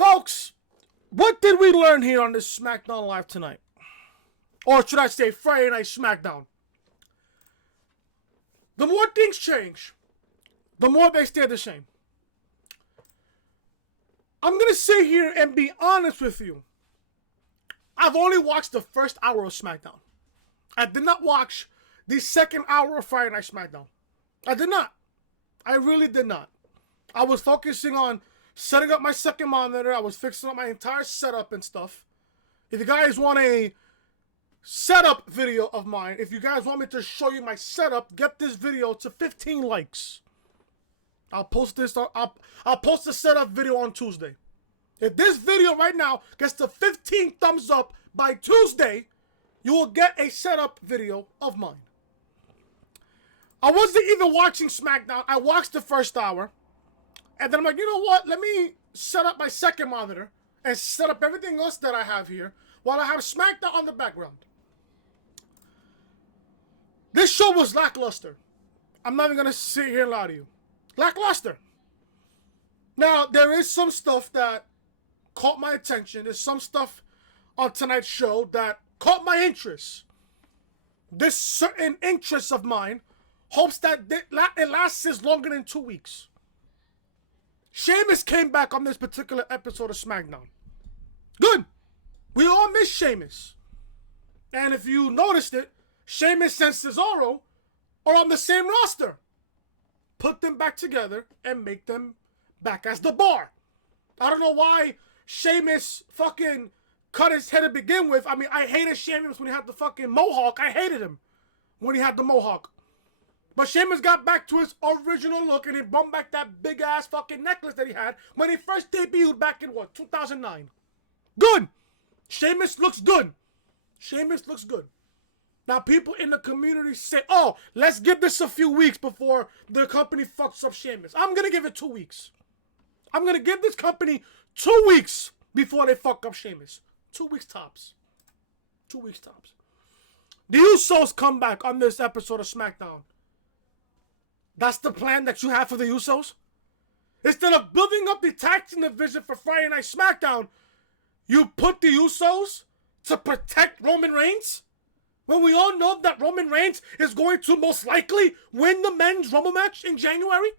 Folks, what did we learn here on this SmackDown Live tonight? Or should I say Friday Night SmackDown? The more things change, the more they stay the same. I'm going to sit here and be honest with you. I've only watched the first hour of SmackDown. I did not watch the second hour of Friday Night SmackDown. I did not. I really did not. I was focusing on setting up my second monitor. I was fixing up my entire setup and stuff. If you guys want a setup video of mine, if you guys want me to show you my setup, get this video to 15 likes. I'll post this. I'll post the setup video on Tuesday. If this video right now gets to 15 thumbs up by Tuesday, you will get a setup video of mine. I wasn't even watching SmackDown. I watched the first hour. And then I'm like, you know what? Let me set up my second monitor and set up everything else that I have here while I have SmackDown on the background. This show was lackluster. I'm not even going to sit here and lie to you. Lackluster. Now, there is some stuff that caught my attention. There's some stuff on tonight's show that caught my interest. This certain interest of mine hopes that it lasts longer than 2 weeks. Sheamus came back on this particular episode of SmackDown. Good. We all miss Sheamus. And if you noticed it, Sheamus and Cesaro are on the same roster. Put them back together and make them back as the Bar. I don't know why Sheamus fucking cut his head to begin with. I mean, I hated Sheamus when he had the fucking mohawk. I hated him when he had the mohawk. But Sheamus got back to his original look and he brought back that big ass fucking necklace that he had when he first debuted back in 2009. Good. Sheamus looks good. Sheamus looks good. Now people in the community say, oh, let's give this a few weeks before the company fucks up Sheamus. I'm going to give it 2 weeks. I'm going to give this company 2 weeks before they fuck up Sheamus. 2 weeks tops. 2 weeks tops. The Usos come back on this episode of SmackDown. That's the plan that you have for the Usos? Instead of building up the tag team division for Friday Night SmackDown, you put the Usos to protect Roman Reigns? When we all know that Roman Reigns is going to most likely win the men's Rumble match in January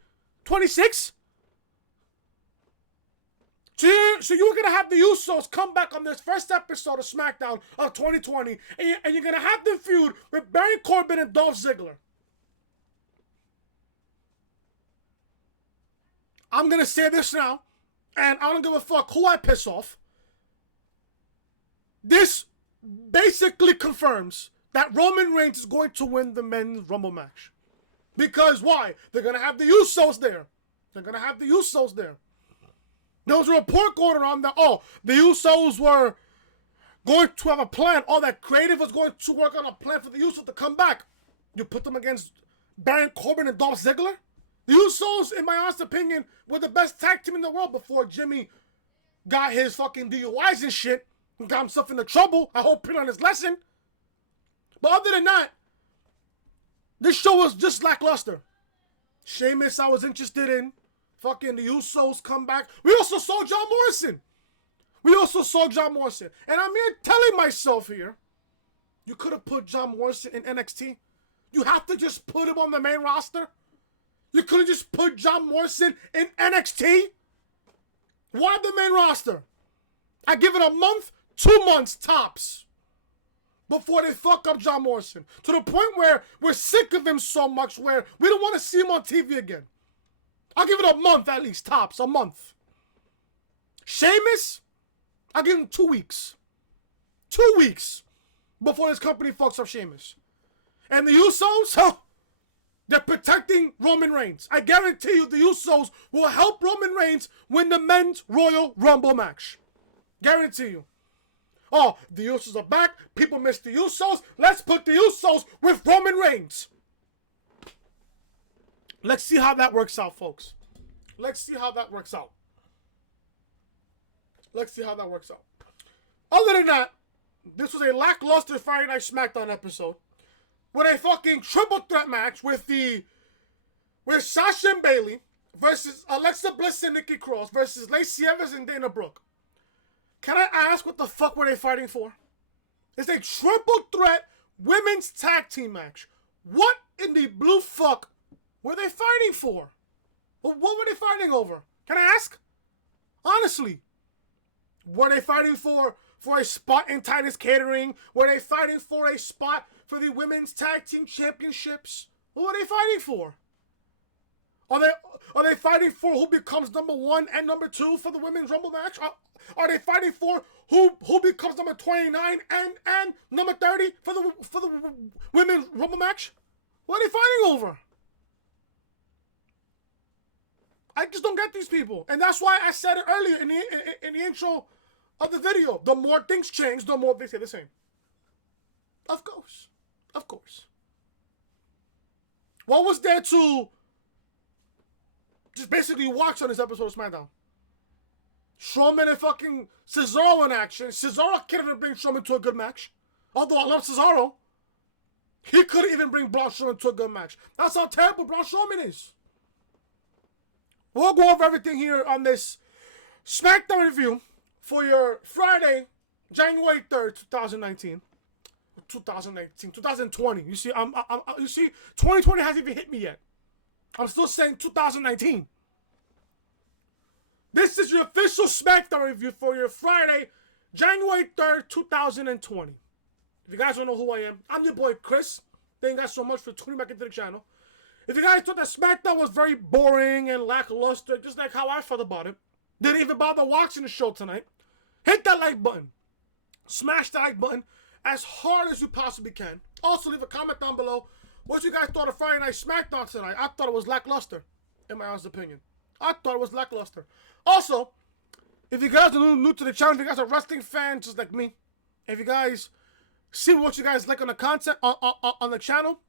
26th? So you're going to have the Usos come back on this first episode of SmackDown of 2020, and you're going to have them feud with Baron Corbin and Dolph Ziggler. I'm going to say this now, and I don't give a fuck who I piss off. This basically confirms that Roman Reigns is going to win the men's Rumble match. Because why? They're going to have the Usos there. They're going to have the Usos there. There was a report going around that, the Usos were going to have a plan. All that creative was going to work on a plan for the Usos to come back. You put them against Baron Corbin and Dolph Ziggler? The Usos, in my honest opinion, were the best tag team in the world before Jimmy got his fucking DUIs and shit and got himself into trouble. I hope he learned his lesson. But other than that, this show was just lackluster. Sheamus, I was interested in. Fucking the Usos come back. We also saw John Morrison. And I'm here telling myself here, you could have put John Morrison in NXT. You have to just put him on the main roster. You could have just put John Morrison in NXT. Why the main roster? I give it a month, 2 months tops before they fuck up John Morrison. To the point where we're sick of him so much where we don't want to see him on TV again. I'll give it a month at least, tops, a month. Sheamus, I'll give him 2 weeks. 2 weeks before this company fucks up Sheamus. And the Usos, they're protecting Roman Reigns. I guarantee you the Usos will help Roman Reigns win the men's Royal Rumble match. Guarantee you. Oh, the Usos are back. People miss the Usos. Let's put the Usos with Roman Reigns. Let's see how that works out, folks. Let's see how that works out. Other than that, this was a lackluster Friday Night SmackDown episode with a fucking triple threat match with Sasha and Bayley versus Alexa Bliss and Nikki Cross versus Lacey Evans and Dana Brooke. Can I ask what the fuck were they fighting for? It's a triple threat women's tag team match. What in the blue fuck were they fighting for? What were they fighting over? Can I ask? Honestly. Were they fighting for a spot in Titus Catering? Were they fighting for a spot for the women's tag team championships? What were they fighting for? Are they fighting for who becomes number 1 and number 2 for the women's Rumble match? Are they fighting for who becomes number 29 and number 30 for the women's Rumble match? What are they fighting over? I just don't get these people, and that's why I said it earlier in the intro of the video. The more things change, the more they stay the same. Of course. What was there to just basically watch on this episode of SmackDown? Strowman and fucking Cesaro in action. Cesaro can't even bring Strowman to a good match. Although I love Cesaro, he couldn't even bring Braun Strowman to a good match. That's how terrible Braun Strowman is. We'll go over everything here on this SmackDown review for your Friday, January 3rd, 2019. 2020. You see, you see, 2020 hasn't even hit me yet. I'm still saying 2019. This is your official SmackDown review for your Friday, January 3rd, 2020. If you guys don't know who I am, I'm your boy Chris. Thank you guys so much for tuning back into the channel. If you guys thought that SmackDown was very boring and lackluster, just like how I felt about it, didn't even bother watching the show tonight, hit that like button. Smash the like button as hard as you possibly can. Also, leave a comment down below what you guys thought of Friday Night SmackDown tonight. I thought it was lackluster, in my honest opinion. I thought it was lackluster. Also, if you guys are new to the channel, if you guys are wrestling fans just like me, if you guys see what you guys like on the content on the channel,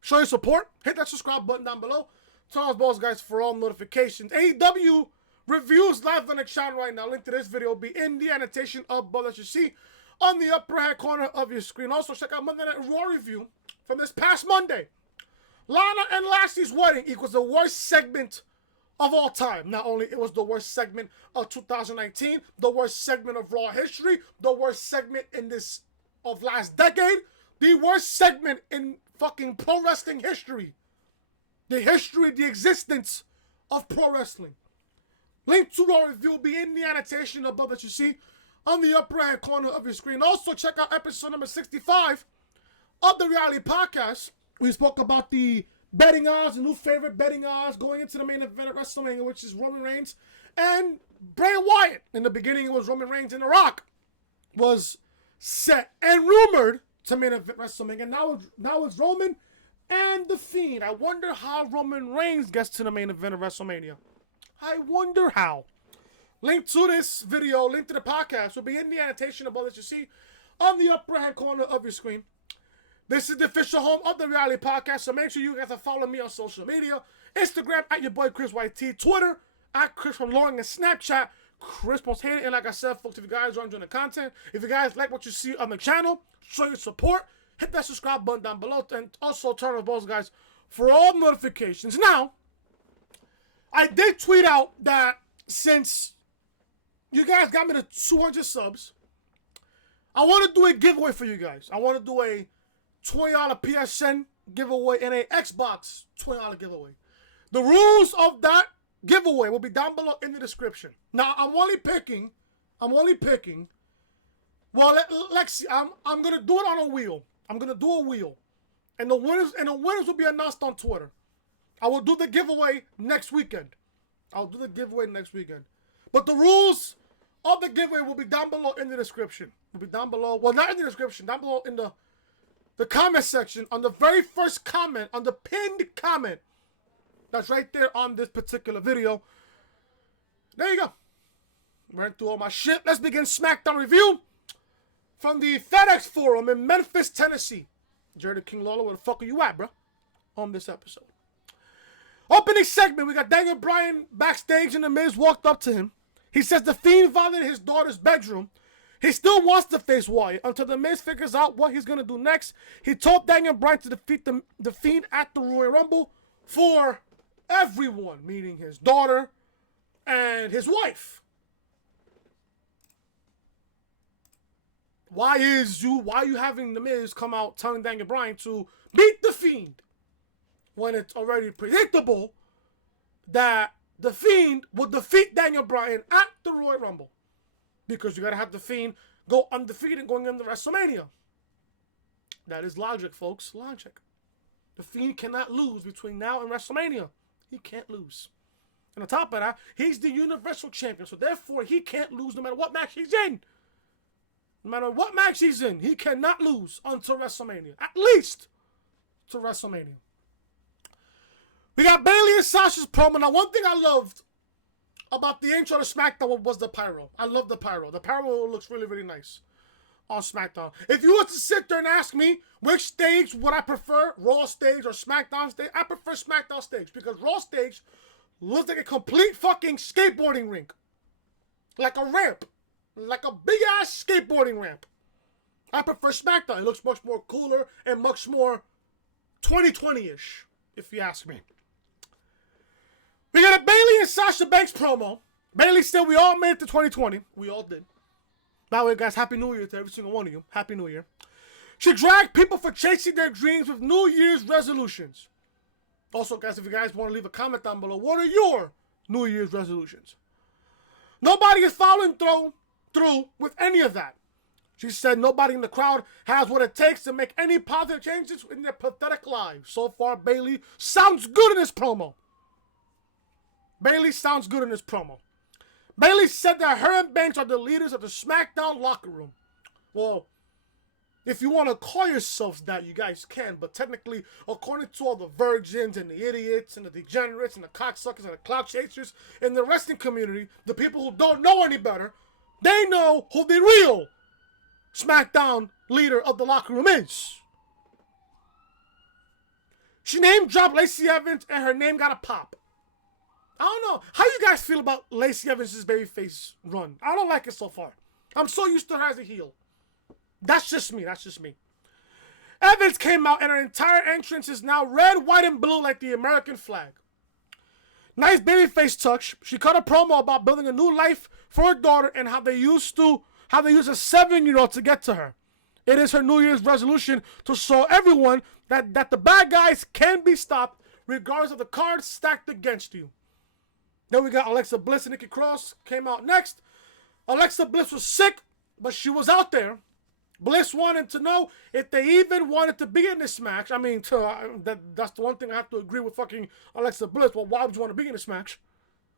show your support. Hit that subscribe button down below. Turn on those bells, guys, for all notifications. AEW reviews live on the channel right now. Link to this video will be in the annotation above that you see on the upper hand corner of your screen. Also, check out Monday Night Raw review from this past Monday. Lana and Lashley's wedding equals the worst segment of all time. Not only it was the worst segment of 2019, the worst segment of Raw history, the worst segment in this of last decade, the worst segment in fucking pro wrestling history. The history, the existence of pro wrestling. Link to Raw review will be in the annotation above that you see on the upper right corner of your screen. Also, check out episode number 65 of the Reality Podcast. We spoke about the betting odds, the new favorite betting odds going into the main event of WrestleMania, which is Roman Reigns and Bray Wyatt. In the beginning, it was Roman Reigns and The Rock was set and rumored to main event WrestleMania. Now it's Roman and The Fiend. I wonder how Roman Reigns gets to the main event of WrestleMania. I wonder how. Link to this video, link to the podcast will be in the annotation above that you see on the upper hand corner of your screen. This is the official home of the Reality Podcast, so make sure you guys are following me on social media. Instagram at your boy Chris YT, Twitter at Chris from Loring, and Snapchat Chris Most Hated. And like I said, folks, if you guys are enjoying the content, if you guys like what you see on the channel, show your support, hit that subscribe button down below, and also turn on those guys for all notifications. Now, I did tweet out that since you guys got me to 200 subs, I want to do a giveaway for you guys. I want to do a $20 PSN giveaway and a Xbox $20 giveaway. The rules of that giveaway will be down below in the description. Now, I'm only picking. Well, let's see. I'm gonna do it on a wheel. I'm gonna do a wheel, and the winners will be announced on Twitter. I will do the giveaway next weekend. But the rules of the giveaway will be down below in the description. Will be down below. Well, not in the description. Down below in the comment section, on the very first comment, on the pinned comment that's right there on this particular video. There you go. Ran through all my shit. Let's begin SmackDown review from the FedEx Forum in Memphis, Tennessee. Jerry King Lawler, where the fuck are you at, bro? On this episode. Opening segment, we got Daniel Bryan backstage, and The Miz walked up to him. He says the Fiend violated his daughter's bedroom. He still wants to face Wyatt until The Miz figures out what he's going to do next. He told Daniel Bryan to defeat the Fiend at the Royal Rumble for everyone, meaning his daughter and his wife. Why are you having The Miz come out telling Daniel Bryan to beat The Fiend when it's already predictable that The Fiend will defeat Daniel Bryan at the Royal Rumble? Because you got to have The Fiend go undefeated going into WrestleMania. That is logic, folks. Logic. The Fiend cannot lose between now and WrestleMania. He can't lose. And on top of that, he's the Universal Champion. So therefore, he can't lose no matter what match he's in. No matter what match he's in, he cannot lose until WrestleMania. At least to WrestleMania. We got Bayley and Sasha's promo. Now, one thing I loved about the intro to SmackDown was the pyro. I love the pyro. The pyro looks really, really nice on SmackDown. If you were to sit there and ask me which stage would I prefer, Raw stage or SmackDown stage, I prefer SmackDown stage because Raw stage looks like a complete fucking skateboarding rink. Like a ramp. Like a big-ass skateboarding ramp. I prefer SmackDown. It looks much more cooler and much more 2020-ish, if you ask me. We got a Bayley and Sasha Banks promo. Bayley said we all made it to 2020. We all did. By the way, guys, Happy New Year to every single one of you. Happy New Year. She dragged people for chasing their dreams with New Year's resolutions. Also, guys, if you guys want to leave a comment down below, what are your New Year's resolutions? Nobody is following through with any of that. She said nobody in the crowd has what it takes to make any positive changes in their pathetic lives. So far, Bayley sounds good in this promo. Bayley sounds good in this promo. Bayley said that her and Banks are the leaders of the SmackDown locker room. Well, if you want to call yourselves that, you guys can. But technically, according to all the virgins and the idiots and the degenerates and the cocksuckers and the clout chasers in the wrestling community, the people who don't know any better, they know who the real SmackDown leader of the locker room is. She name dropped Lacey Evans and her name got a pop. I don't know. How you guys feel about Lacey Evans' babyface run? I don't like it so far. I'm so used to her as a heel. That's just me. That's just me. Evans came out and her entire entrance is now red, white, and blue like the American flag. Nice babyface touch. She cut a promo about building a new life for her daughter and how they use a 7-year-old to get to her. It is her New Year's resolution to show everyone that the bad guys can be stopped regardless of the cards stacked against you. Then we got Alexa Bliss and Nikki Cross came out next. Alexa Bliss was sick, but she was out there. Bliss wanted to know if they even wanted to be in this match. I mean, that's the one thing I have to agree with fucking Alexa Bliss. Well, why would you want to be in this match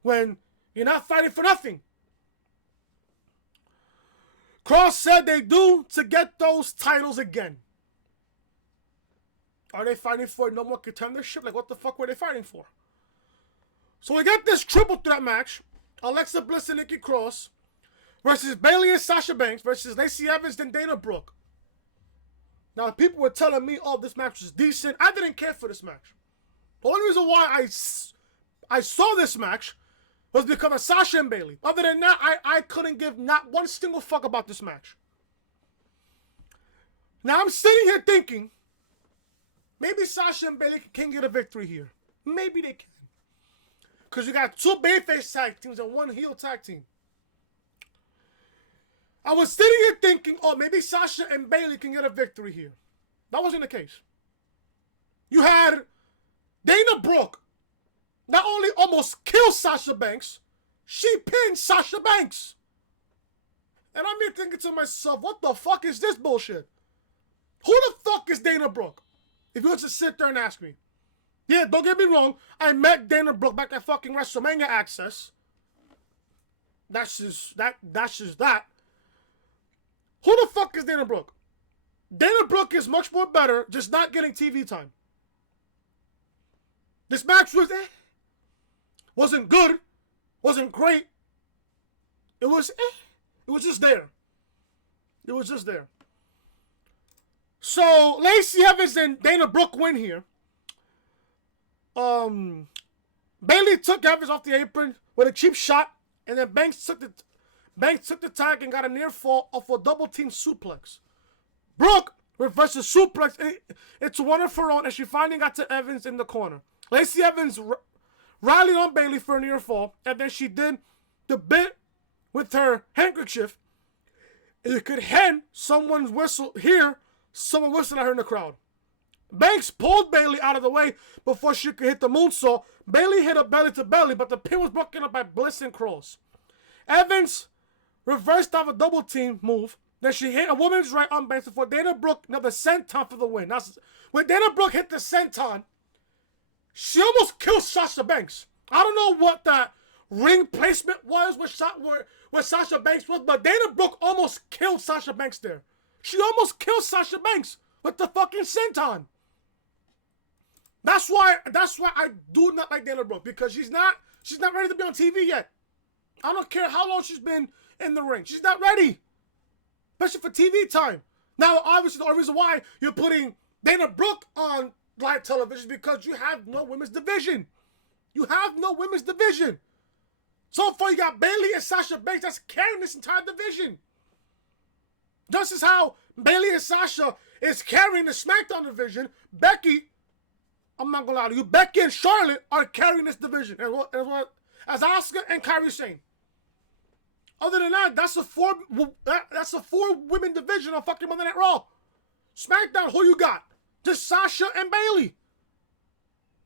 when you're not fighting for nothing? Cross said they do to get those titles again. Are they fighting for no more contendership? Like, what the fuck were they fighting for? So we got this triple threat match. Alexa Bliss and Nikki Cross versus Bayley and Sasha Banks versus Lacey Evans and Dana Brooke. Now, people were telling me, oh, this match was decent. I didn't care for this match. The only reason why I saw this match was because of Sasha and Bayley. Other than that, I couldn't give not one single fuck about this match. Now, I'm sitting here thinking, maybe Sasha and Bayley can get a victory here. Maybe they can. Because you got 2 babyface tag teams and 1 heel tag team. I was sitting here thinking, oh, maybe Sasha and Bayley can get a victory here. That wasn't the case. You had Dana Brooke not only almost kill Sasha Banks, she pinned Sasha Banks. And I'm here thinking to myself, what the fuck is this bullshit? Who the fuck is Dana Brooke? If you were to sit there and ask me. Yeah, don't get me wrong. I met Dana Brooke back at fucking WrestleMania Access. That's just that. Who the fuck is Dana Brooke? Dana Brooke is much more better, just not getting TV time. This match was wasn't good, wasn't great. It was It was just there. It was just there. So Lacey Evans and Dana Brooke win here. Bayley took Evans off the apron with a cheap shot, and then Banks took the tag and got a near fall off a double team suplex. Brooke reverses suplex into one of her own, and she finally got to Evans in the corner. Lacey Evans rallied on Bayley for a near fall, and then she did the bit with her handkerchief You could hear someone's whistle here, someone whistling at her in the crowd. Banks pulled Bayley out of the way before she could hit the moonsault. Bayley hit her belly to belly, but the pin was broken up by Bliss and Cross. Evans reversed off a double team move. Then she hit a woman's right arm Banks before Dana Brooke another senton for the win. Now, when Dana Brooke hit the senton, she almost killed Sasha Banks. I don't know what that ring placement was where Sasha Banks was, but Dana Brooke almost killed Sasha Banks there. She almost killed Sasha Banks with the fucking senton. That's why I do not like Dana Brooke, because she's not ready to be on TV yet. I don't care how long she's been in the ring. She's not ready. Especially for TV time. Now, obviously, the only reason why you're putting Dana Brooke on live television is because you have no women's division. You have no women's division. So far, you got Bayley and Sasha Banks that's carrying this entire division. Just as how Bayley and Sasha is carrying the SmackDown division, Becky, I'm not going to lie to you, Becky and Charlotte are carrying this division. As Asuka and Kairi Sane. Other than that, that's a four women division on fucking Monday Night Raw. SmackDown, who you got? Just Sasha and Bayley.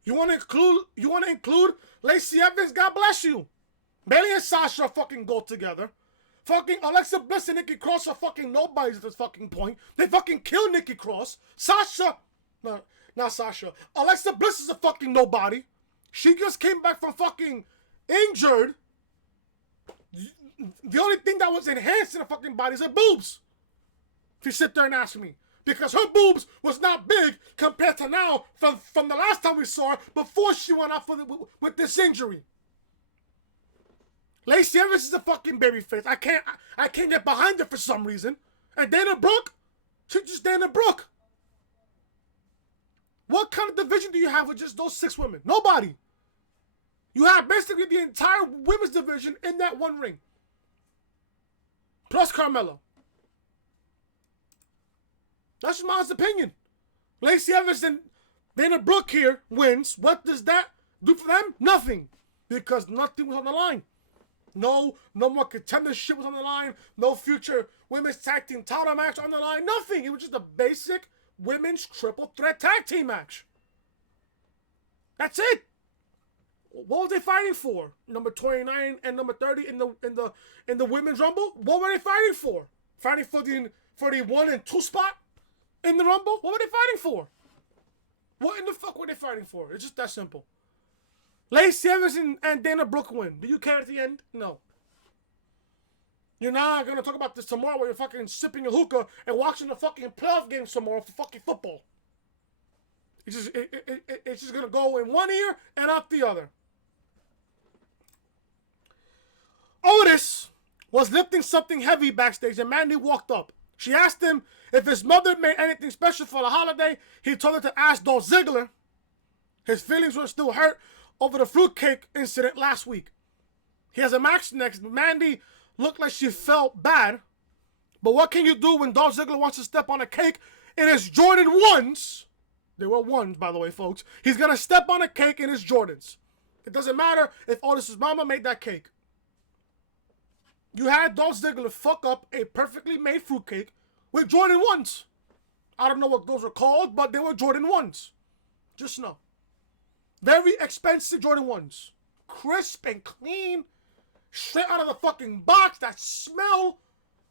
You want to include Lacey Evans? God bless you. Bayley and Sasha fucking go together. Fucking Alexa Bliss and Nikki Cross are fucking nobodies at this fucking point. They fucking kill Nikki Cross. No, not Sasha. Alexa Bliss is a fucking nobody. She just came back from fucking injured. The only thing that was enhanced in her fucking body is her boobs. If you sit there and ask me. Because her boobs was not big compared to now from the last time we saw her before she went out with this injury. Lacey Evans is a fucking babyface. I can't get behind her for some reason. And Dana Brooke, she's just Dana Brooke. What kind of division do you have with just those 6 women? Nobody. You have basically the entire women's division in that one ring. Plus Carmella. That's just my honest opinion. Lacey Evans and Dana Brooke here wins. What does that do for them? Nothing. Because nothing was on the line. No more contendership was on the line. No future women's tag team title match on the line. Nothing. It was just a basic women's triple threat tag team match. That's it. What was they fighting for? Number 29 and number 30 in the women's rumble? What were they fighting for? Fighting for the 1 and 2 spot in the rumble? What were they fighting for? What in the fuck were they fighting for? It's just that simple. Lacey Evans and Dana Brooke win. Do you care at the end? No. You're not gonna talk about this tomorrow where you're fucking sipping a hookah and watching the fucking playoff games tomorrow for fucking football. It's just gonna go in one ear and out the other. Otis was lifting something heavy backstage and Mandy walked up. She asked him if his mother made anything special for the holiday. He told her to ask Dolph ZIggler. His feelings were still hurt over the fruitcake incident last week. He has a match next. Mandy looked like she felt bad. But what can you do when Dolph Ziggler wants to step on a cake in his Jordan 1s? They were 1s, by the way, folks. He's going to step on a cake in his Jordans. It doesn't matter if Otis' mama made that cake. You had Dolph Ziggler fuck up a perfectly made fruitcake with Jordan 1s. I don't know what those were called, but they were Jordan 1s. Just know. Very expensive Jordan 1s. Crisp and clean. Straight out of the fucking box. That smell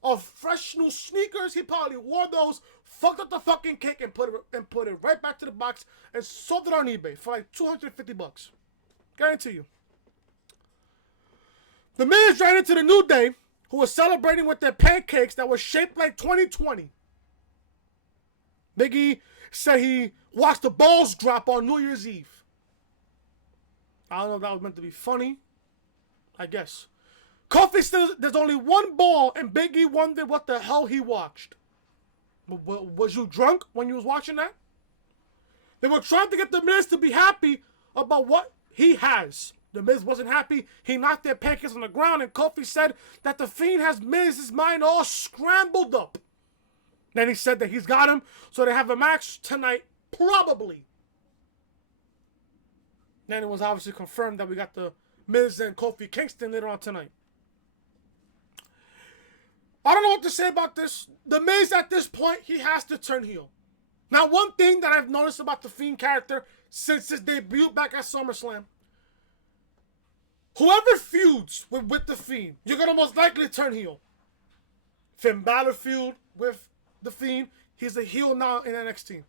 of fresh new sneakers. He probably wore those, fucked up the fucking cake and put it right back to the box and sold it on eBay for like $250. Guarantee you. The Miz ran into the New Day, who was celebrating with their pancakes that were shaped like 2020. Big E said he watched the balls drop on New Year's Eve. I don't know if that was meant to be funny. I guess. Kofi said there's only one ball, and Big E wondered what the hell he watched. Was you drunk when you was watching that? They were trying to get the Miz to be happy about what he has. The Miz wasn't happy. He knocked their pancakes on the ground, and Kofi said that the Fiend has Miz's mind all scrambled up. Then he said that he's got him, so they have a match tonight, probably. Then it was obviously confirmed that we got the Miz and Kofi Kingston later on tonight. I don't know what to say about this. The Miz at this point, he has to turn heel. Now, one thing that I've noticed about the Fiend character since his debut back at SummerSlam, whoever feuds with the Fiend, you're going to most likely turn heel. Finn Balor feud with the Fiend, he's a heel now in NXT.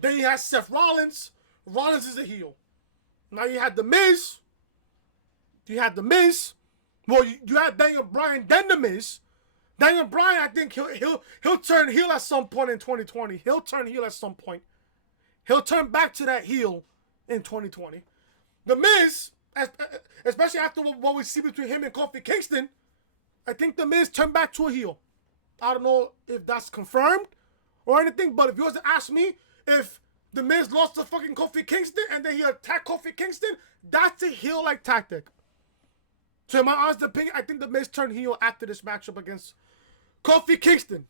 Then you have Seth Rollins. Rollins is a heel. Now you had The Miz. Well, you had Daniel Bryan, then The Miz. Daniel Bryan, I think he'll turn heel at some point in 2020. He'll turn heel at some point. He'll turn back to that heel in 2020. The Miz, especially after what we see between him and Kofi Kingston, I think The Miz turned back to a heel. I don't know if that's confirmed or anything, but if you was to ask me, if The Miz lost to fucking Kofi Kingston and then he attacked Kofi Kingston, that's a heel-like tactic. So in my honest opinion, I think The Miz turned heel after this matchup against Kofi Kingston.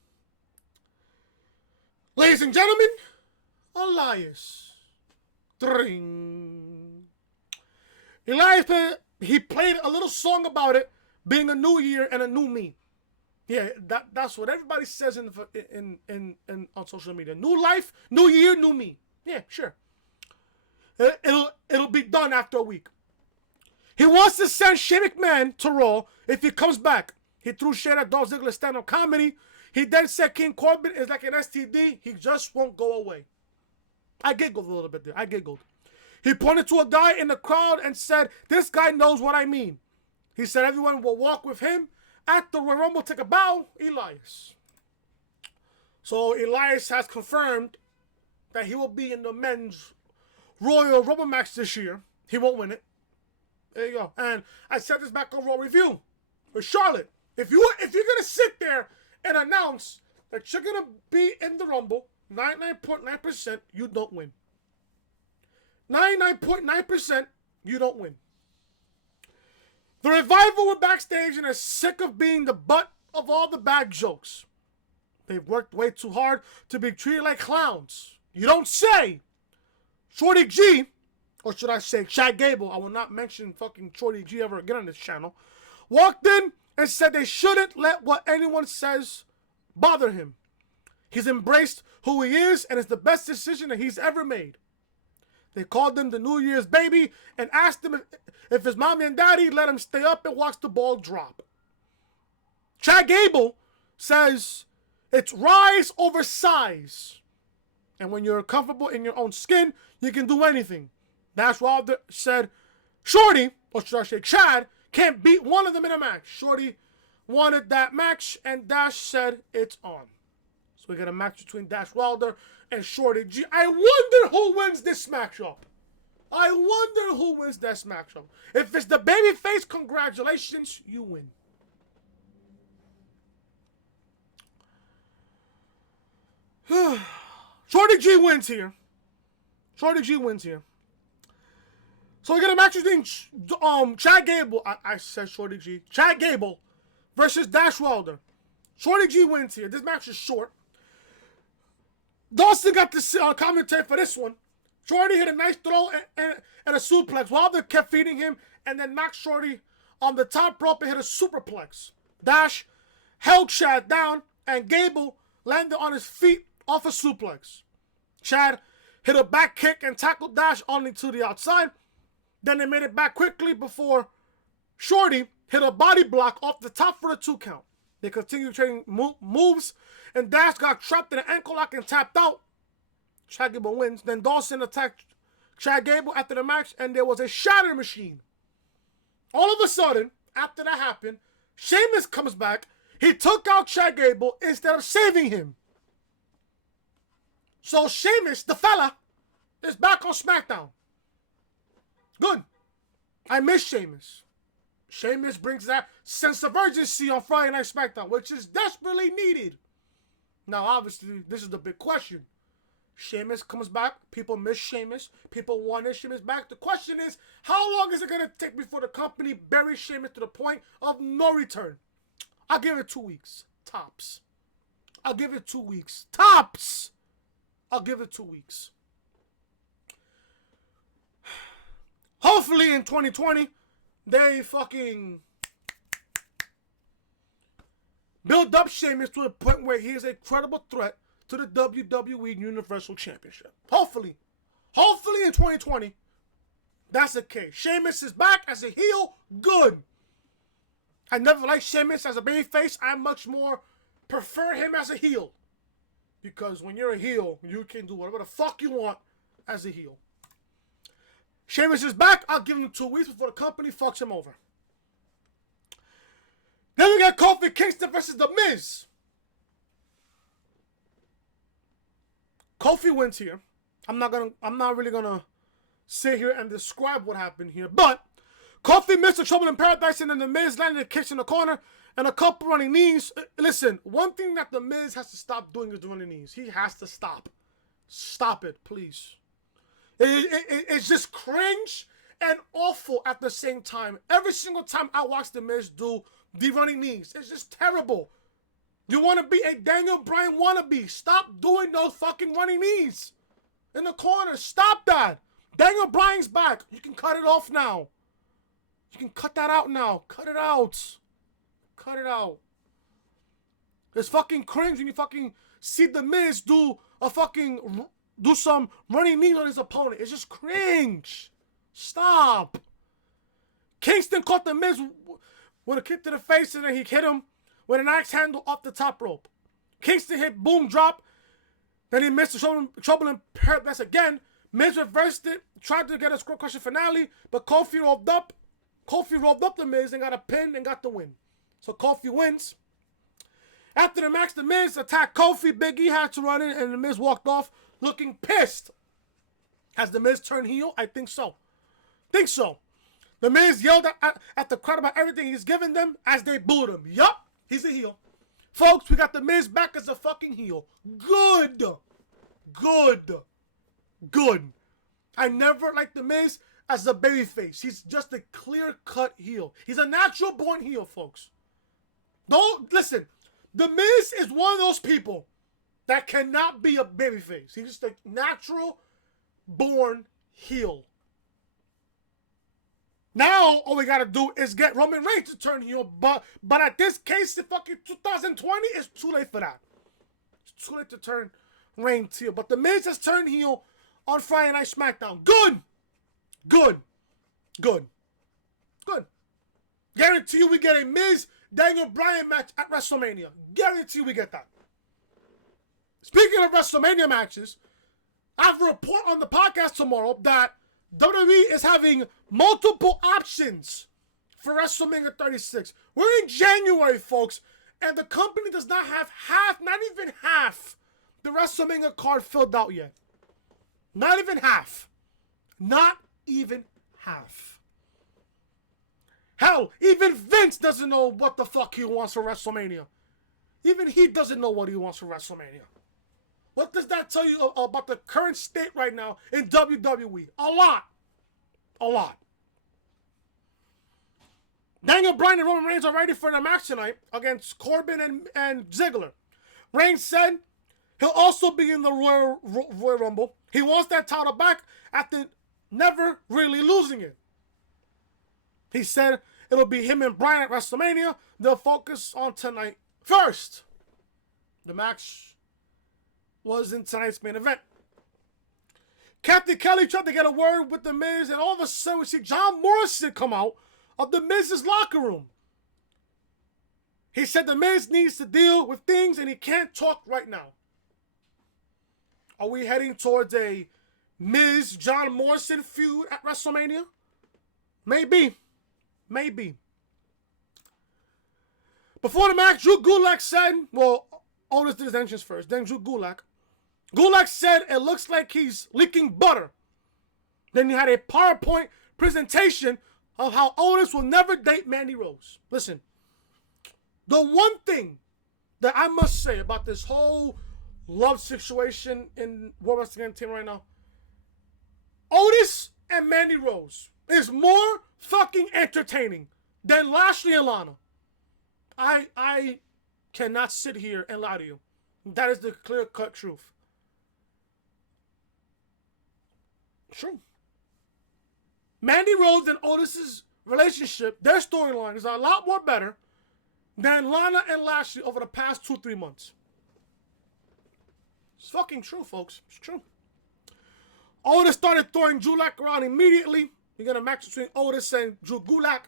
Ladies and gentlemen, Elias. Dring. Elias, he played a little song about it being a new year and a new me. Yeah, that's what everybody says on social media. New life, new year, new me. Yeah, sure. It'll be done after a week. He wants to send Shane McMahon to Raw if he comes back. He threw shade at Dolph Ziggler's stand-up comedy. He then said King Corbin is like an STD. He just won't go away. I giggled a little bit there. He pointed to a guy in the crowd and said, this guy knows what I mean. He said everyone will walk with him. At the Royal Rumble, take a bow, Elias. So Elias has confirmed that he will be in the men's Royal Rumble match this year. He won't win it. There you go. And I said this back on Raw Review with Charlotte. If you're gonna sit there and announce that you're gonna be in the Rumble, 99.9%, you don't win. 99.9%, you don't win. The Revival were backstage and are sick of being the butt of all the bad jokes. They've worked way too hard to be treated like clowns. You don't say. Shorty G, or should I say Chad Gable, I will not mention fucking Shorty G ever again on this channel, walked in and said they shouldn't let what anyone says bother him. He's embraced who he is and it's the best decision that he's ever made. They called him the New Year's baby and asked him if his mommy and daddy let him stay up and watch the ball drop. Chad Gable says it's rise over size. And when you're comfortable in your own skin, you can do anything. That's why they said Shorty, or should I say Chad, can't beat one of them in a match. Shorty wanted that match and Dash said it's on. So we got a match between Dash Wilder and Shorty G. I wonder who wins this matchup. If it's the babyface, congratulations, you win. Shorty G wins here. So we got a match between Chad Gable. I said Shorty G. Chad Gable versus Dash Wilder. Shorty G wins here. This match is short. Dawson got to commentate for this one. Shorty hit a nice throw and a suplex. Wilder kept feeding him and then knocked Shorty on the top rope and hit a superplex. Dash held Chad down and Gable landed on his feet off a suplex. Chad hit a back kick and tackled Dash only to the outside. Then they made it back quickly before Shorty hit a body block off the top for a 2 count. They continued trading moves, and Dash got trapped in an ankle lock and tapped out. Chad Gable wins. Then Dawson attacked Chad Gable after the match, and there was a shatter machine. All of a sudden, after that happened, Sheamus comes back. He took out Chad Gable instead of saving him. So Sheamus, the fella, is back on SmackDown. Good. I miss Sheamus. Sheamus brings that sense of urgency on Friday Night SmackDown, which is desperately needed. Now, obviously, this is the big question. Sheamus comes back. People miss Sheamus. People wanted Sheamus back. The question is, how long is it going to take before the company buries Sheamus to the point of no return? I'll give it 2 weeks. Tops. Hopefully in 2020, they fucking build up Sheamus to a point where he is a credible threat to the WWE Universal Championship. Hopefully in 2020, that's the case. Sheamus is back as a heel. Good. I never liked Sheamus as a babyface. I much more prefer him as a heel. Because when you're a heel, you can do whatever the fuck you want as a heel. Sheamus is back. I'll give him 2 weeks before the company fucks him over. Then we got Kofi Kingston versus The Miz. Kofi wins here. I'm not really gonna sit here and describe what happened here, but Kofi missed a Trouble in Paradise, and then The Miz landed a kick in the corner and a couple running knees. Listen, one thing that The Miz has to stop doing is the running knees. He has to stop. Stop it, please. It's just cringe and awful at the same time. Every single time I watch The Miz do the running knees, it's just terrible. You want to be a Daniel Bryan wannabe. Stop doing those fucking running knees in the corner. Stop that. Daniel Bryan's back. You can cut it off now. You can cut that out now. Cut it out. Cut it out. It's fucking cringe when you fucking see The Miz do some running knee on his opponent. It's just cringe. Stop. Kingston caught The Miz with a kick to the face, and then he hit him with an axe handle off the top rope. Kingston hit boom drop. Then he missed the Trouble in Paradise again. Miz reversed it, tried to get a Skull Crusher finale, but Kofi rolled up The Miz and got a pin and got the win. So Kofi wins. After the match, The Miz attacked Kofi. Big E had to run in, and The Miz walked off looking pissed. Has The Miz turned heel? I think so. The Miz yelled at the crowd about everything he's given them as they booed him. Yup, he's a heel. Folks, we got The Miz back as a fucking heel. Good. I never liked The Miz as a babyface. He's just a clear-cut heel. He's a natural-born heel, folks. Don't listen. The Miz is one of those people that cannot be a babyface. He's just a natural-born heel. Now, all we gotta do is get Roman Reigns to turn heel, but at this case, in fucking 2020, it's too late for that. It's too late to turn Reigns heel. But The Miz has turned heel on Friday Night SmackDown. Good. Guarantee you we get a Miz Daniel Bryan match at WrestleMania. Guarantee we get that. Speaking of WrestleMania matches, I have a report on the podcast tomorrow that WWE is having multiple options for WrestleMania 36. We're in January, folks, and the company does not have not even half, the WrestleMania card filled out yet. Not even half. Hell, even Vince doesn't know what the fuck he wants for WrestleMania. Even he doesn't know what he wants for WrestleMania. What does that tell you about the current state right now in WWE? A lot. Daniel Bryan and Roman Reigns are ready for the match tonight against Corbin and ZIggler. Reigns said he'll also be in the Royal Rumble. He wants that title back after never really losing it. He said it'll be him and Bryan at WrestleMania. They'll focus on tonight first. The match was in tonight's main event. Captain Kelly tried to get a word with The Miz, and all of a sudden we see John Morrison come out of The Miz's locker room. He said The Miz needs to deal with things and he can't talk right now. Are we heading towards a Miz-John Morrison feud at WrestleMania? Maybe. Before the match, Drew Gulak said, well, Otis did his entrance first, then Drew Gulak. Gulak said it looks like he's leaking butter. Then he had a PowerPoint presentation of how Otis will never date Mandy Rose. Listen, the one thing that I must say about this whole love situation in World Wrestling Entertainment right now, Otis and Mandy Rose is more fucking entertaining than Lashley and Lana. I cannot sit here and lie to you. That is the clear-cut truth. True. Mandy Rose and Otis's relationship, their storyline is a lot more better than Lana and Lashley over the past 2-3 months. It's fucking true, folks. It's true. Otis started throwing Gulak around immediately. You got a match between Otis and Gulak.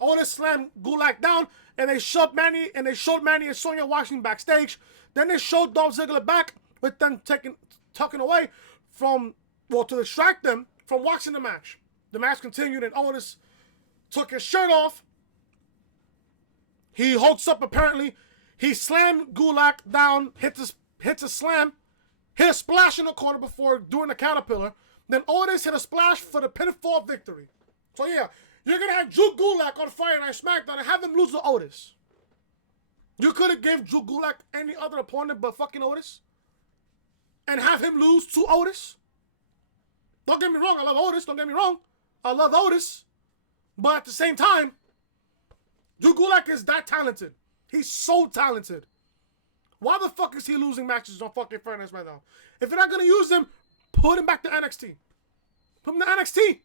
Otis slammed Gulak down, and they showed Manny and Sonya watching backstage. Then they showed Dolph Ziggler back with them tucking away to distract them from watching the match. The match continued, and Otis took his shirt off. He hulks up apparently. He slammed Gulak down, hits a slam, hit a splash in the corner before doing the caterpillar. Then Otis hit a splash for the pinfall victory. So yeah, you're going to have Drew Gulak on Friday Night SmackDown and have him lose to Otis. You could have given Drew Gulak any other opponent but fucking Otis. And have him lose to Otis. Don't get me wrong, I love Otis. Don't get me wrong. I love Otis. But at the same time, Drew Gulak is that talented. He's so talented. Why the fuck is he losing matches on fucking Friday Night SmackDown? If you're not going to use him, put him back to NXT. Put him to NXT.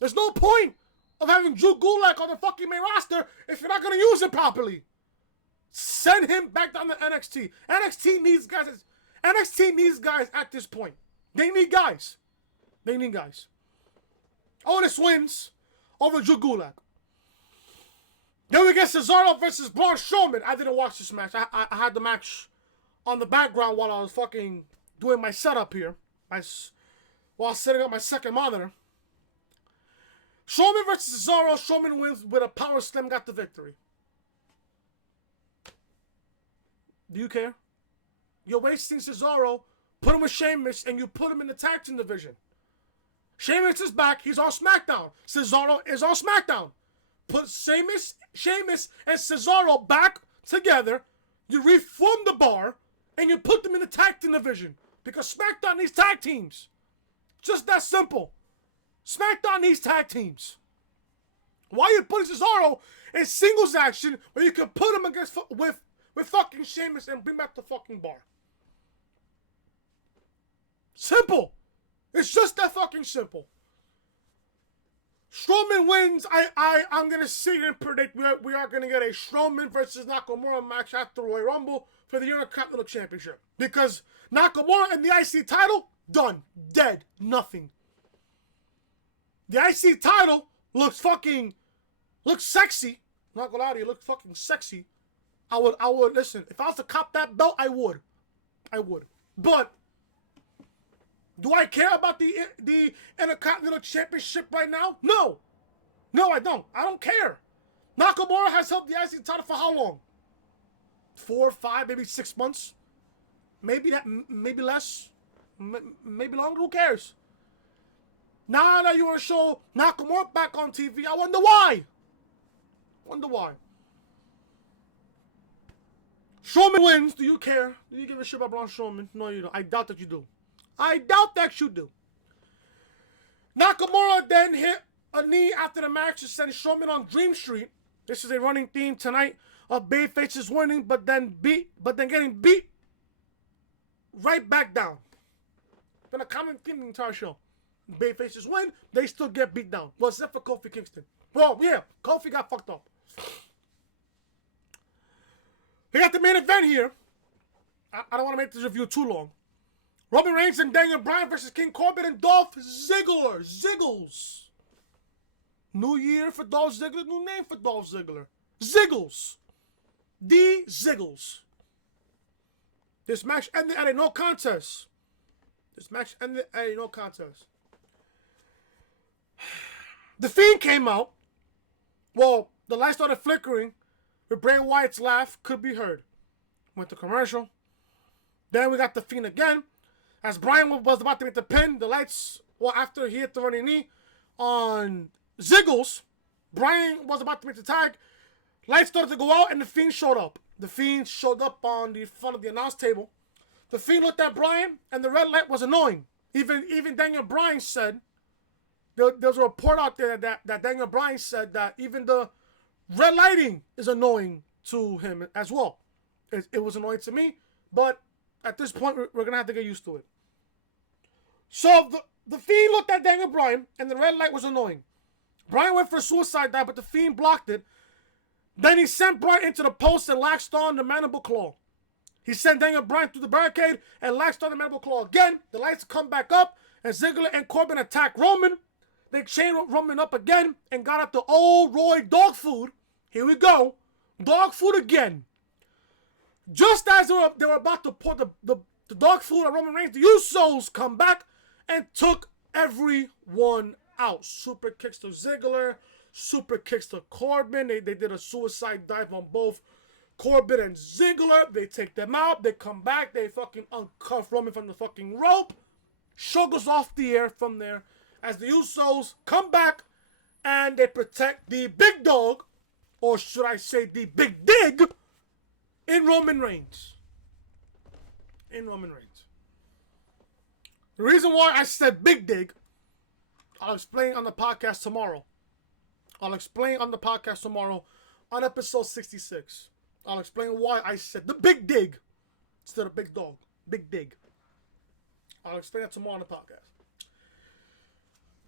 There's no point of having Drew Gulak on the fucking main roster if you're not going to use him properly. Send him back down to NXT. NXT needs guys. NXT needs guys at this point. They need guys. They need guys. Otis wins over Drew Gulak. Then we get Cesaro versus Braun Strowman. I didn't watch this match. I had the match on the background while I was fucking doing my setup here. While setting up my second monitor. Strowman versus Cesaro. Strowman wins with a power slam, got the victory. Do you care? You're wasting Cesaro, put him with Sheamus, and you put him in the tag team division. Sheamus is back. He's on SmackDown. Cesaro is on SmackDown. Put Sheamus and Cesaro back together. You reform the bar, and you put them in the tag team division. Because SmackDown needs tag teams. Just that simple. SmackDown needs tag teams. Why are you putting Cesaro in singles action where you can put him against with fucking Sheamus and bring back the fucking bar? Simple. It's just that fucking simple. Strowman wins. I'm going to sit here and predict we are going to get a Strowman versus Nakamura match after Royal Rumble for the Intercontinental Championship. Because Nakamura and the IC title, done. Dead. Nothing. The IC title looks sexy. Not gonna lie to you, looks fucking sexy. I would listen. If I was to cop that belt, I would. But do I care about the Intercontinental Championship right now? No, I don't. I don't care. Nakamura has held the IC title for how long? 4, 5, maybe 6 months. Maybe less. Maybe longer. Who cares? Now that you want to show Nakamura back on TV, I wonder why. Strowman wins. Do you care? Do you give a shit about Braun Strowman? No, you don't. I doubt that you do. Nakamura then hit a knee after the match to send Strowman on Dream Street. This is a running theme tonight of Babyface's winning, but then getting beat right back down. Been a common theme the entire show. Babyfaces win, they still get beat down. Well, except for Kofi Kingston. Well, yeah, Kofi got fucked up. We got the main event here. I don't want to make this review too long. Roman Reigns and Daniel Bryan versus King Corbin and Dolph Ziggler. Ziggles. New year for Dolph Ziggler. New name for Dolph Ziggler. Ziggles. The Ziggles. This match ended at a no contest. The Fiend came out. Well, the light started flickering. With Bray Wyatt's laugh could be heard. Went to commercial. Then we got the Fiend again. As Bryan was about to make the pin, the lights, after he hit the running knee on Ziggles, Bryan was about to make the tag. Lights started to go out and the Fiend showed up. The Fiend showed up on the front of the announce table. The Fiend looked at Bryan and the red light was annoying. Even Daniel Bryan said, there's a report out there that Daniel Bryan said that even the red lighting is annoying to him as well. It was annoying to me, but at this point, we're going to have to get used to it. So, the Fiend looked at Daniel Bryan, and the red light was annoying. Bryan went for a suicide dive, but the Fiend blocked it. Then he sent Bryan into the post and latched on the mandible claw. He sent Daniel Bryan through the barricade and latched on the mandible claw again. The lights come back up, and ZIggler and Corbin attack Roman. They chain Roman up again and got out the old Roy dog food. Here we go. Dog food again. Just as they were about to pour the dog food on Roman Reigns, the Usos come back and took everyone out. Super kicks to ZIggler. Super kicks to Corbin. They did a suicide dive on both Corbin and ZIggler. They take them out. They come back. They fucking uncuff Roman from the fucking rope. Show goes off the air from there as the Usos come back and they protect the big dog, or should I say the big dig, in Roman Reigns. In Roman Reigns. The reason why I said big dig, I'll explain on the podcast tomorrow. I'll explain on the podcast tomorrow on episode 66. I'll explain why I said the big dig instead of big dog. Big dig. I'll explain that tomorrow on the podcast.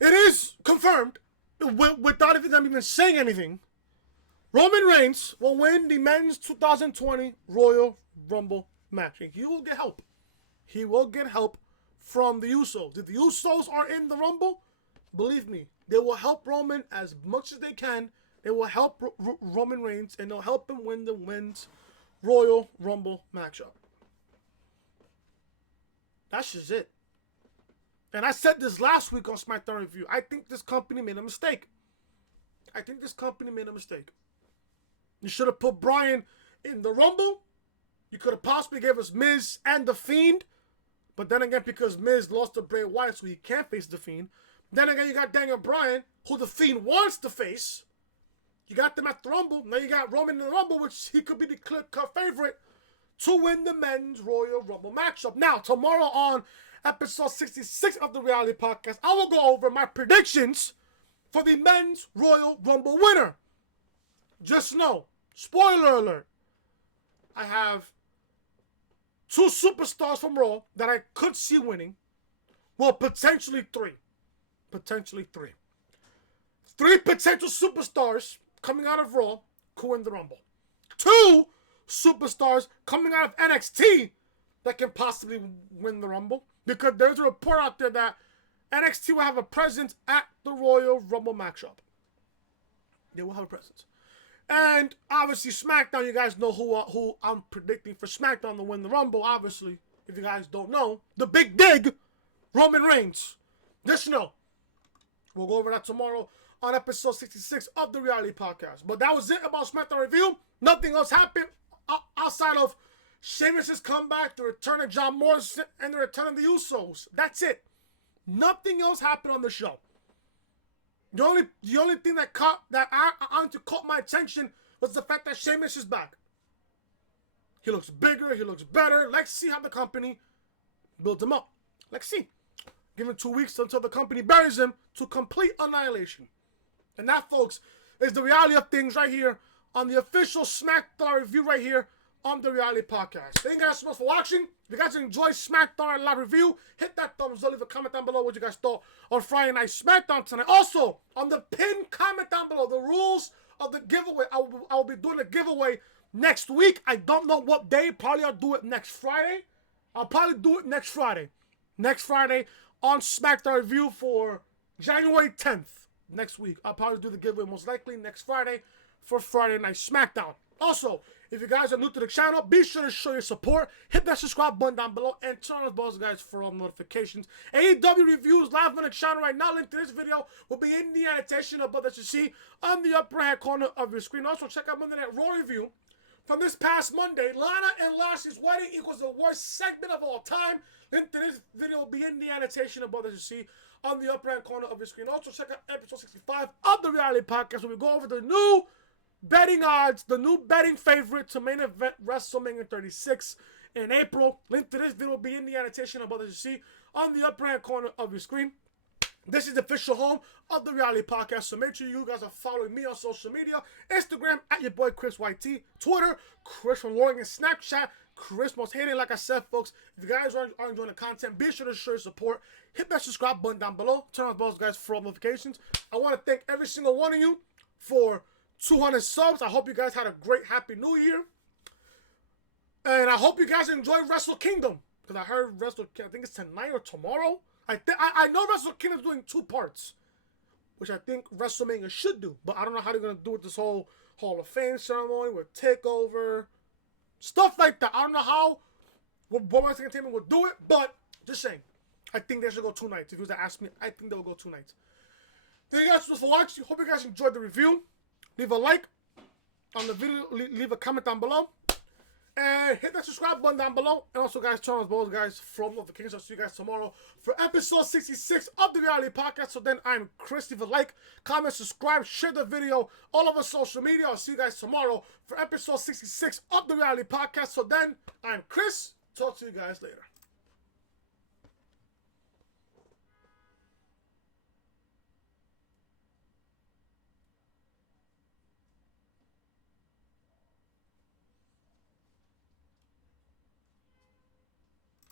It is confirmed, without them even saying anything, Roman Reigns will win the men's 2020 Royal Rumble match. And he will get help. He will get help from the Usos. If the Usos are in the Rumble, believe me, they will help Roman as much as they can. They will help Roman Reigns, and they'll help him win the men's Royal Rumble matchup. That's just it. And I said this last week on SmackDown Review. I think this company made a mistake. You should have put Bryan in the Rumble. You could have possibly gave us Miz and The Fiend. But then again, because Miz lost to Bray Wyatt, so he can't face The Fiend. Then again, you got Daniel Bryan, who The Fiend wants to face. You got them at the Rumble. Now you got Roman in the Rumble, which he could be the clear-cut favorite to win the men's Royal Rumble matchup. Now, tomorrow on episode 66 of the Reality Podcast, I will go over my predictions for the men's Royal Rumble winner. Just know, spoiler alert, I have 2 superstars from Raw that I could see winning. Well, potentially 3. 3 potential superstars coming out of Raw could win the Rumble. 2 superstars coming out of NXT that can possibly win the Rumble. Because there's a report out there that NXT will have a presence at the Royal Rumble matchup. They will have a presence. And obviously SmackDown, you guys know who I'm predicting for SmackDown to win the Rumble. Obviously, if you guys don't know, the big dig, Roman Reigns. Just know. We'll go over that tomorrow on episode 66 of the Reality Podcast. But that was it about SmackDown Review. Nothing else happened outside of Sheamus' comeback, the return of John Morrison, and the return of the Usos. That's it. Nothing else happened on the show. The only thing that caught my attention was the fact that Sheamus is back. He looks bigger. He looks better. Let's see how the company builds him up. Let's see. Give him 2 weeks until the company buries him to complete annihilation. And that, folks, is the reality of things right here on the official SmackDown Review right here on the Reality Podcast. Thank you guys so much for watching. If you guys enjoyed SmackDown Live Review, hit that thumbs up. Leave a comment down below what you guys thought on Friday Night SmackDown tonight. Also, on the pinned comment down below, the rules of the giveaway. I will be doing a giveaway next week. I don't know what day. Probably I'll do it next Friday. Next Friday on SmackDown Review for January 10th. Next week. I'll probably do the giveaway most likely next Friday for Friday Night SmackDown. Also, if you guys are new to the channel, be sure to show your support. Hit that subscribe button down below and turn on the bells, guys, for all notifications. AEW reviews live on the channel right now. Link to this video will be in the annotation above that you see on the upper hand corner of your screen. Also, check out Monday Night Raw review from this past Monday. Lana and Lashley's wedding equals the worst segment of all time. Link to this video will be in the annotation above that you see on the upper hand corner of your screen. Also, check out episode 65 of the Reality Podcast where we go over the new betting odds, the new betting favorite to main event WrestleMania 36 in April. Link to this video will be in the annotation above that you see on the upper hand corner of your screen. This is the official home of the Reality Podcast, so make sure you guys are following me on social media. Instagram, at your boy Chris YT. Twitter, Chris from Loring, and Snapchat, Chris Most Hated. Like I said, folks, if you guys are enjoying the content, be sure to show your support. Hit that subscribe button down below. Turn on the bells, guys, for all notifications. I want to thank every single one of you for 200 subs. I hope you guys had a great, happy New Year. And I hope you guys enjoy Wrestle Kingdom. Because I heard Wrestle Kingdom, I think it's tonight or tomorrow. I know Wrestle Kingdom's doing 2 parts. Which I think WrestleMania should do. But I don't know how they're going to do with this whole Hall of Fame ceremony with TakeOver. Stuff like that. I don't know how World Wrestling Entertainment will do it. But just saying. I think they should go 2 nights. If you was to ask me, I think they'll go 2 nights. Thank you guys for watching. Hope you guys enjoyed the review. Leave a like on the video. Leave a comment down below. And hit that subscribe button down below. And also, guys, turn on those guys from notifications. I'll see you guys tomorrow for episode 66 of the Reality Podcast. So then, I'm Chris. Leave a like, comment, subscribe, share the video all over social media. I'll see you guys tomorrow for episode 66 of the Reality Podcast. So then, I'm Chris. Talk to you guys later.